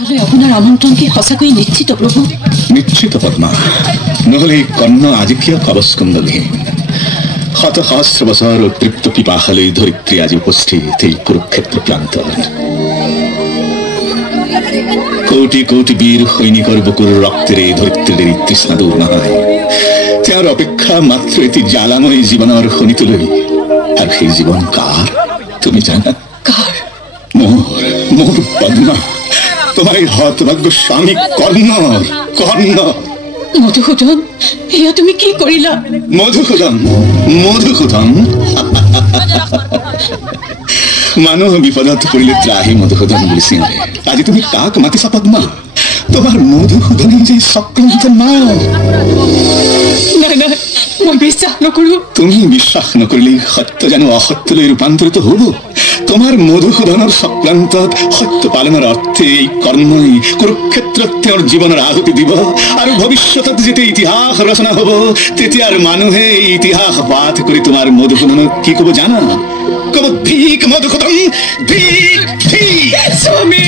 তাহলে আপনার আমন্ত্রণ কি সঁচাকৈ নিশ্চিত প্রভু? নিশ্চিত পদ্মা, নহলে এই কর্ণ আজি কিয় কবচকুণ্ডলী? শত সহস্র বছর তৃপ্ত পিপাসালৈ ধৰিত্ৰী আজি উপস্থিত এই কুৰুক্ষেত্ৰ প্ৰান্তত। কোটি কোটি বীৰ সৈনিকৰ বুকুৰ ৰক্তেৰে ধৰিত্ৰীৰ তৃষ্ণা দূৰ নহয়। তেওঁৰ অপেক্ষা মাত্ৰ এটি জ্বালাময় জীৱনৰ শোণিতলৈ। আৰু সেই জীৱন কাৰ তুমি জানা? কাৰ? মোৰ পদ্মা, তোমাৰ এই হতভাগ্য স্বামী কৰ্ণৰ। কৰ্ণ। মধুসূদন, এয়া তুমি কি কৰিলা? মধুসূদন মানুহ বিপদত পৰিলে ত্ৰাহি মধুসূদন বুলি চিঞৰে। আজি তুমি কাক মাতিছা পদ্মা? তোমাৰ মধুসূদনে যে চক্ৰান্ত নাম। নাই নাই, মই বিশ্বাস নকৰো। তুমি বিশ্বাস নকৰিলে সত্য জানো অসত্যলৈ ৰূপান্তৰিত হব? তোমাৰ মধুসূদনৰ চক্ৰান্তত সত্য পালনৰ অৰ্থে এই কৰ্মই কুৰুক্ষেত্ৰত তেওঁৰ জীৱনৰ আহুতি দিব। আৰু ভৱিষ্যতত যেতিয়া ইতিহাস ৰচনা হব, তেতিয়া মানুহে এই ইতিহাস পাঠ কৰি তোমাৰ মধুসূদনক কি কব জানা? কব, ঠিক মধুসূদন, ঠিক ঠিক স্বামী।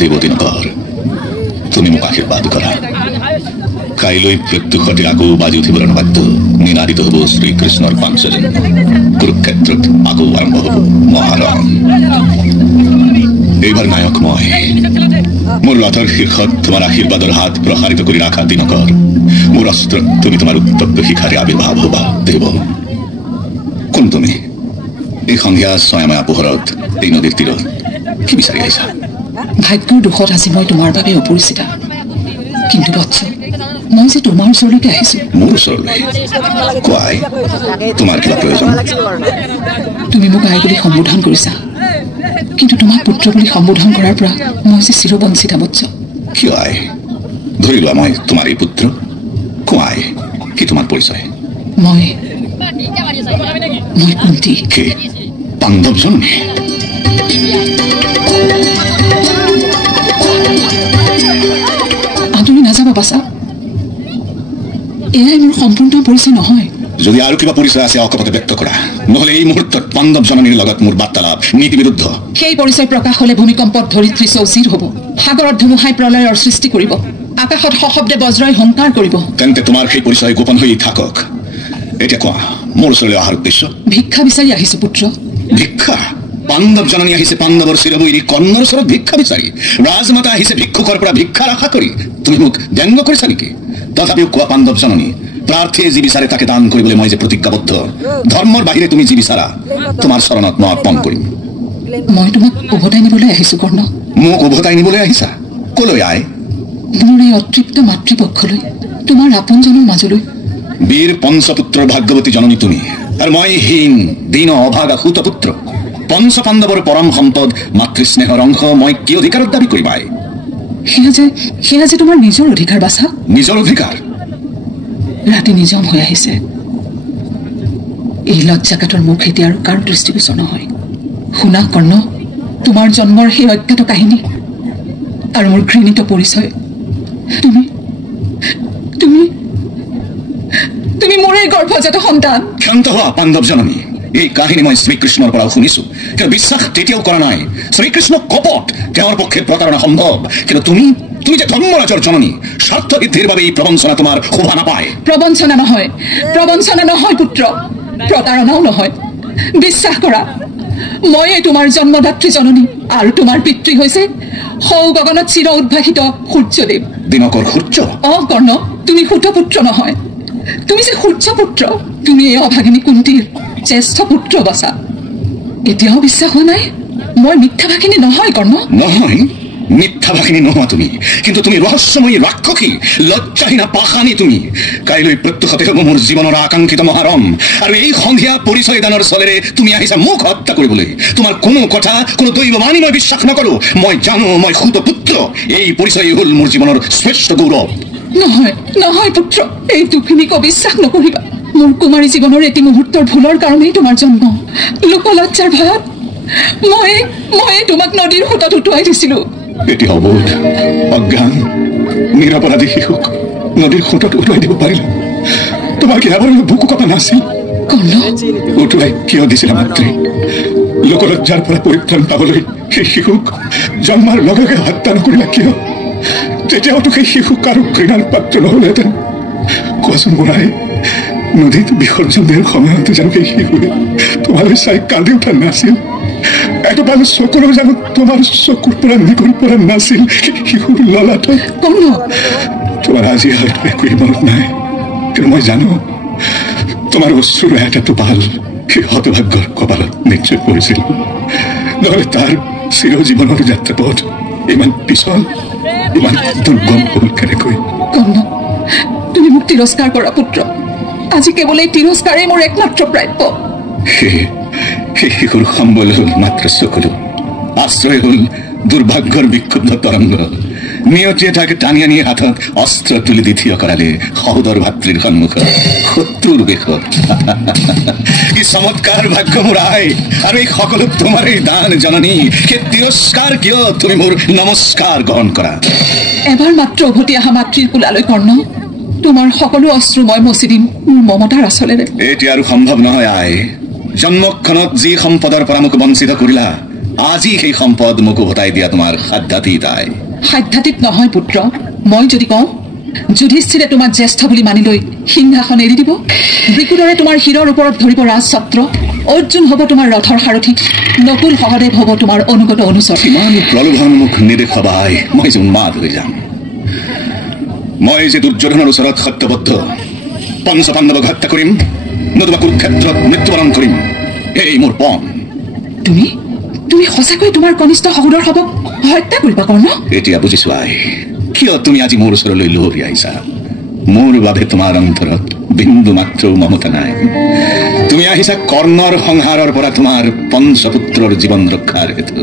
দেৱদিনকৰ, তুমি মোক আশীৰ্বাদ কৰা। কাইলৈ প্ৰত্যুষতে আকৌ বাজি উঠিবলৈ বাধ্য নিনাদিত হব শ্ৰীকৃষ্ণৰ পাঞ্চজন। কুৰুক্ষেত্ৰত আকৌ আৰম্ভ হব মহাৰণ। এইবাৰ নায়ক মই। মোৰ ৰথৰ শীৰ্ষত তোমাৰ আশীৰ্বাদৰ হাত প্ৰসাৰিত কৰি ৰাখা দিনকৰ। মোৰ অস্ত্ৰত তুমি তোমাৰ উত্তপ্ত শিখাৰে আবিৰ্ভাৱ হবা। দেৱ, কোন তুমি? এই সন্ধিয়া ছয়াময়া পোহৰত এই নদীৰ তীৰত কি বিচাৰি আহিছা? ভাগ্যৰ দুখত আজি মই তোমাৰ বাবে অপৰিচিতা, কিন্তু বৎস, মই যে তোমাৰ ওচৰলৈকে আহিছো। মোৰ ওচৰলৈ? কোৱাই, তোমাৰ কিবা প্ৰয়োজন? তুমি মোক আই বুলি সম্বোধন কৰিছা, কিন্তু তোমাক পুত্ৰ বুলি সম্বোধন কৰাৰ পৰা মই যে চিৰবঞ্চিতা বৎস। কিয় আই? ধৰি লোৱা মই তোমাৰেই পুত্ৰ। কোৱাই, কি তোমাৰ পৰিচয়? মই কুন্তি। কি পাণ্ডৱ জন্মে? আঁতৰি নাযাবা বাছা, এয়াই মোৰ সম্পূৰ্ণ পৰিচয় নহয়। যদি আৰু কিবা পৰিচয় আছে অকপতে ব্যক্ত কৰা, নহলে এই মুহূৰ্তত পাণ্ডৱ জননীৰ লগত মোৰ বাৰ্তালাপ নীতি বিৰুদ্ধ। সেই পৰিচয় প্ৰকাশ হলে ভূমিকম্পত ধৰিত্ৰী চৌচিৰ হ'ব, সাগৰত ধুমুহাই প্ৰলয়ৰ সৃষ্টি কৰিব, আকাশত সশব্দে বজ্ৰই হুংকাৰ কৰিব। তেন্তে তোমাৰ সেই পৰিচয় গোপন হৈ থাকক। এতিয়া কোৱা, মোৰ ওচৰলৈ অহাৰ উদ্দেশ্য? ভিক্ষা বিচাৰি আহিছো পুত্ৰ। ভিক্ষা? পাণ্ডৱ জননী আহিছে পাণ্ডৱৰ চিৰবৈৰী কৰ্ণৰ ওচৰত ভিক্ষা বিচাৰি, ৰাজমাতা আহিছে ভিক্ষুকৰ পৰা ভিক্ষাৰ আশা কৰি। তুমি মোক ব্যংগ কৰিছা নেকি? তথাপিও কোৱা পাণ্ডৱ জননী, প্ৰাৰ্থীয়ে যি বিচাৰে তাকে দান কৰিবলৈ মই যে প্ৰতিজ্ঞাবদ্ধ। ধৰ্মৰ বাহিৰে তুমি যি বিচাৰা তোমাৰ চৰণত মই অৰ্পণ কৰিম। মই তোমাক উভতাই নিবলৈ আহিছো কৰ্ণ। মোক উভতাই নিবলৈ আহিছা? কলৈ আই? মোৰ এই অতৃপ্ত মাতৃপক্ষলৈ, তোমাৰ আপোনজনৰ মাজলৈ। বীৰ পঞ্চপুত্ৰৰ ভাগ্যৱতী জননী তুমি, আৰু মই হীন দীন অভাগা সুতপুত্ৰ। পঞ্চ পাণ্ডৱৰ পৰম সম্পদ মাতৃস্নেহৰ অংশ মই কি অধিকাৰত দাবী কৰিম আই? সেয়া যে তোমাৰ নিজৰ অধিকাৰ বাছা। নিজৰ অধিকাৰ? ৰাতি নিজম হৈ আহিছে, এই লজ্জাকাতৰ মুখ এতিয়া আৰু কাৰো দৃষ্টিগোচৰ নহয়। শুনা কৰ্ণ, তোমাৰ জন্মৰ সেই অজ্ঞাত কাহিনী আৰু মোৰ ঘৃণিত পৰিচয়। তুমি মোৰে গৰ্ভজাত সন্তান। ক্ষান্ত হোৱা পাণ্ডৱ জননী, এই কাহিনী মই শ্ৰীকৃষ্ণৰ পৰাও শুনিছো, কিন্তু বিশ্বাস তেতিয়াও কৰা নাই। শ্ৰীকৃষ্ণ কপট, তেওঁৰ পক্ষে প্ৰতাৰণা সম্ভৱ। কিন্তু তুমি যে ধৰ্মৰাজৰ জননী, স্বাৰ্থ সিদ্ধিৰ বাবে এই প্ৰবঞ্চনা তোমাৰ শোভা নাপায়। প্ৰবঞ্চনা নহয় পুত্ৰ, প্ৰতাৰণাও নহয়। বিশ্বাস কৰা, ময়ে তোমাৰ জন্মদাত্ৰী জননী, আৰু তোমাৰ পিতৃ হৈছে সৌ গগনত চিৰ উদ্ভাসিত সূৰ্যদেৱ। দিনকৰ সূৰ্য? কৰ্ণ, তুমি সুতপুত্ৰ নহয়, তুমি যে সূৰ্যপুত্ৰ। তুমি এই অভাগিনী কুন্তীৰ জ্যেষ্ঠ পুত্ৰ বাছা। এতিয়াও বিশ্বাস হোৱা নাই? মই মিথ্যাভাষিনী নহয় কৰ্ণ। নহয়, মিথ্যাভাষিনী নোহোৱা তুমি, কিন্তু তুমি ৰহস্যময়ী ৰাক্ষসী, লজ্জাহীনা পাষাণী তুমি। কাইলৈ প্ৰত্যুষতে হ'ব মোৰ জীৱনৰ আকাংক্ষিত মহাৰম, আৰু এই সন্ধিয়া পৰিচয় দানৰ চলেৰে তুমি আহিছা মোক হত্যা কৰিবলৈ। তোমাৰ কোনো কথা, কোনো দৈৱ মানি মই বিশ্বাস নকৰো। মই জানো মই সুতপুত্ৰ, এই পৰিচয় হ'ল মোৰ জীৱনৰ শ্ৰেষ্ঠ গৌৰৱ। নহয় পুত্ৰ, এই দুখিনিক বিশ্বাস নকৰিবা। মোৰ কুমাৰী জীৱনৰ এটি মুহূৰ্তৰ ভুলৰ কাৰণেই তোমাৰ জন্ম। লোকলজ্জাৰ ভয়ত মই তোমাক নদীৰ সোঁতত উটুৱাই দিছিলো। এটি অবোধ অজ্ঞান নিৰপৰাধী শিশুক নদীৰ সোঁতত উটুৱাই দিব পাৰিলো? তোমাৰ কি এবাৰ বুকু কপা নাছিল? উটুৱাই কিয় দিছিলা মাতৃ? লোকলজ্জাৰ পৰা পৰিত্ৰাণ পাবলৈ সেই শিশুক জন্মৰ লগে লগে হত্যা নকৰিলা কিয়? তেতিয়াওতো সেই শিশু কাৰো ঘৃণাৰ পাত্ৰ নহলহেঁতেন। কোৱাচোন বুঢ়াই, নদীত বিসৰ্জন দিয়াৰ সময়তে জানো সেই শিশুৱে তোমালৈ চাই কান্দি উঠা নাছিল? এটোপাল চকুৰো জানো তোমাৰ চকুৰ পৰা নিগৰি পৰা নাছিল শিশুৰ ললাটত? তোমাৰ আজি হয়তো একোৱেই মনত নাই, কিন্তু মই জানো তোমাৰ অশ্ৰুৰ এটা টোপাল সেই হতভাগ্যৰ কপালত নিশ্চয় পৰিছিল। নহলে তাৰ চিৰজীৱনৰ যাত্ৰাপথ ইমান পিছল, ইমান দুৰ্গম হল কেনেকৈ? তুমি মোক তিৰস্কাৰ কৰা পুত্ৰ। আজি কেৱল এই তিৰস্কাৰেই মোৰ একমাত্ৰ প্ৰাপ্য। সেই শিশুৰ সম্বল হল মাত্ৰ চকুলো, আশ্ৰয় হল দুৰ্ভাগ্যৰ বিক্ষুব্ধ তৰংগ। নিয়তিয়ে তাকে টানি আনি হাতত অস্ত্ৰ তুলি দি থিয় কৰালে সহোদৰ ভাতৃৰ সন্মুখত, শত্ৰুৰ বেশত। কি চমৎকাৰ ভাগ্য মোৰ আই, আৰু এই সকলো তোমাৰেই দান জননী। সেই তিৰস্কাৰ কিয় তুমি মোৰ নমস্কাৰ গ্ৰহণ কৰা? এবাৰ মাত্ৰ উভতি অহা মাতৃৰ কোলালৈ কৰ্ণ, তোমাৰ সকলো অশ্ৰু মই মচি দিম মোৰ মমতাৰ আচলেৰে। এতিয়া আৰু সম্ভৱ নহয় আই। জন্মক্ষণত যি সম্পদৰ পৰা মোক বঞ্চিত কৰিলা, আজি সেই সম্পদ মোক উভতাই দিয়া তোমাৰ সাধ্যাতীত আই। সাধ্যাতীত নহয় পুত্ৰ। মই যদি কওঁ যুধিষ্ঠিৰে তোমাক জ্যেষ্ঠ বুলি মানি লৈ সিংহাসন এৰি দিব, বৃকুদৰে তোমাৰ শিৰৰ ওপৰত ধৰিব ৰাজছত্ৰ, অৰ্জুন হ'ব তোমাৰ ৰথৰ সাৰথী, নকুল সহদেৱ হ'ব তোমাৰ অনুগত অনুচৰ। ইমান প্ৰলোভন মোক নেদেখাবা আই, মই যে উন্মাদ হৈ যাম। মই যে দুৰ্যোধনৰ ওচৰত সত্যবদ্ধ, পঞ্চ পাণ্ডৱক হত্যা কৰিম, নতুবা কুৰুক্ষেত্ৰত মৃত্যুবৰণ কৰিম, এই মোৰ পণ। তুমি সঁচাকৈ তোমাৰ কনিষ্ঠ সহোদৰ হবক হত্যা কৰিবা কৰ্ণ? এতিয়া বুজিছো আই, কিয় তুমি আজি মোৰ ওচৰলৈ লুহৰি আহিছা। মোৰ বাবে তোমাৰ অন্তৰত বিন্দু মাত্ৰ মমতা নাই। তুমি আহিছা কৰ্ণৰ সংহাৰৰ পৰা তোমাৰ পঞ্চপুত্ৰৰ জীৱন ৰক্ষাৰ হেতু।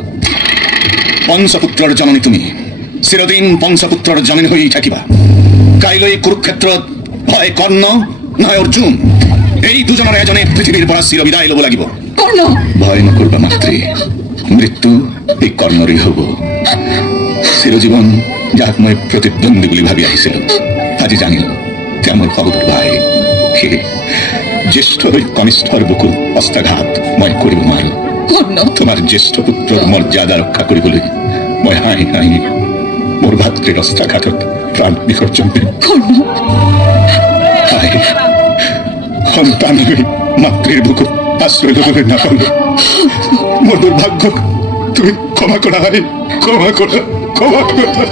পঞ্চপুত্ৰৰ জননী তুমি, চিৰদিন পঞ্চপুত্ৰৰ জননী হৈ থাকিবা। কাইলৈ কুৰুক্ষেত্ৰত হয় কৰ্ণ নহয় অৰ্জুন, এই দুজনৰ এজনে পৃথিৱীৰ পৰা চিৰ বিদায় ল'ব লাগিব। ভয় নকৰিবা মাতৃ, মৃত্যু এই কৰ্ণৰেই হ'ব। চিৰজীৱন যাক মই প্ৰতিদ্বন্দ্বী বুলি ভাবি আহিছিলো, আজি জানিলো তেওঁ মোৰ সহোদৰ ভাই। সেয়ে জ্যেষ্ঠ হৈ কনিষ্ঠৰ বুকুৰ হস্তাঘাত মই কৰিব নোৱাৰো। তোমাৰ জ্যেষ্ঠ পুত্ৰৰ মৰ্যাদা ৰক্ষা কৰিবলৈ মই হাঁহি হাঁহি মোৰ ভাতৃৰ হস্তাঘাতত প্ৰাণ বিসৰ্জন দিম। সন্তান হৈ মাতৃৰ বুকুত আশ্ৰয় ল'বলৈ নাপালো। মোৰ দুৰ্ভাগ্যক তুমি ক্ষমা কৰা, ক্ষমা কৰা, ক্ষমা কৰা।